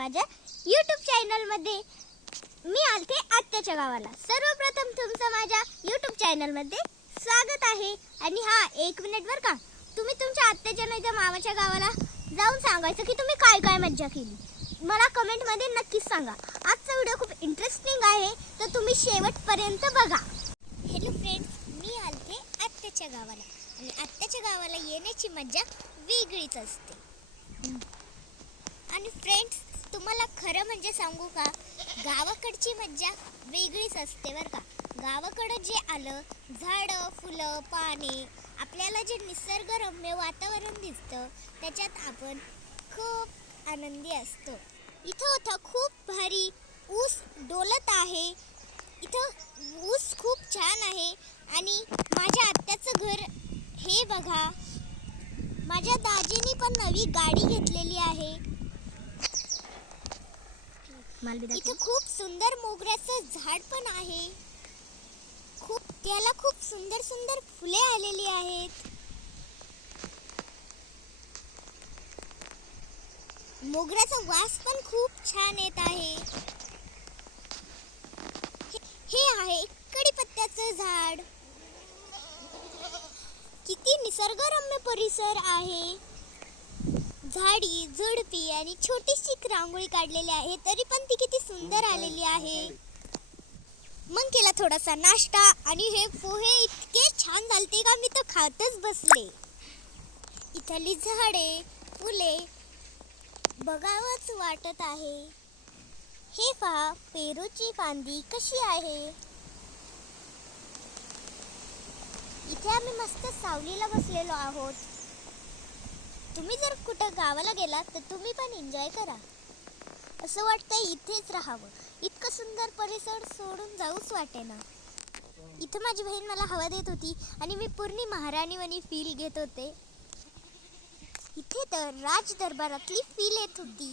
माझ्या YouTube चॅनलमध्ये. मी आलते आत्याच्या गावाला. सर्वप्रथम तुमचं माझ्या YouTube चॅनलमध्ये स्वागत आहे. आणि हा 1 मिनिट बरं का, तुम्ही तुमच्या आत्याच्या नाही तर मामाच्या गावाला जाऊन सांगायचं की तुम्ही काय काय मज्जा केली. मला कमेंटमध्ये नक्कीच सांगा. आजचा व्हिडिओ खूप इंटरेस्टिंग आहे, तर तुम्ही शेवटपर्यंत बघा. हॅलो फ्रेंड्स, मी आलते आत्याच्या गावाला आणि आत्याच्या गावाला येण्याची मज्जा वेगळीच असते. आणि फ्रेंड्स, तुम्हाला खरं म्हणजे सांगू का, गावाकडची मज्जा वेगळीच असते बरं का. गावाकडं जे आलं, झाडं, फुलं, पाणी, आपल्याला जे निसर्गरम्य वातावरण दिसतं त्याच्यात आपण खूप आनंदी असतो. इथं होता खूप भारी ऊस डोलत आहे. इथं ऊस खूप छान आहे. आणि माझ्या आत्याचं घर हे बघा. माझ्या दाजीनी पण नवी गाडी घेतलेली आहे. इथं खूप सुंदर मोगऱ्याचं झाड पण आहे. त्याला खूप सुंदर सुंदर फुले आलेली आहेत. मोगऱ्याचा वास पण खूप छान येत आहे. हे आहे कडीपत्त्याचं झाड. किती निसर्गरम्य परिसर आहे. झाडी झुडपी आणि छोटीशी रांगोळी काढलेली आहे, तरी पण ती किती सुंदर आलेली आहे. मग केला थोडासा नाश्ता आणि हे पोहे इतके छान झालते का मी तर खातच बसले. इथली झाडे फुले बघावंच वाटत आहे. हे पहा, पेरूची फांदी कशी आहे. इथे आम्ही मस्त सावलीला बसलेलो आहोत. तुम्ही जर कुठं गावाला गेलात तर तुम्ही पण एन्जॉय करा. असं वाटतंय इथेच राहावं. इतकं सुंदर परिसर सोडून जाऊच वाटेना. इथं माझी बहीण मला हवा देत होती आणि मी पूर्ण महाराणीवाणी फील घेत होते. इथे तर राज दरबारातली फील येत होती.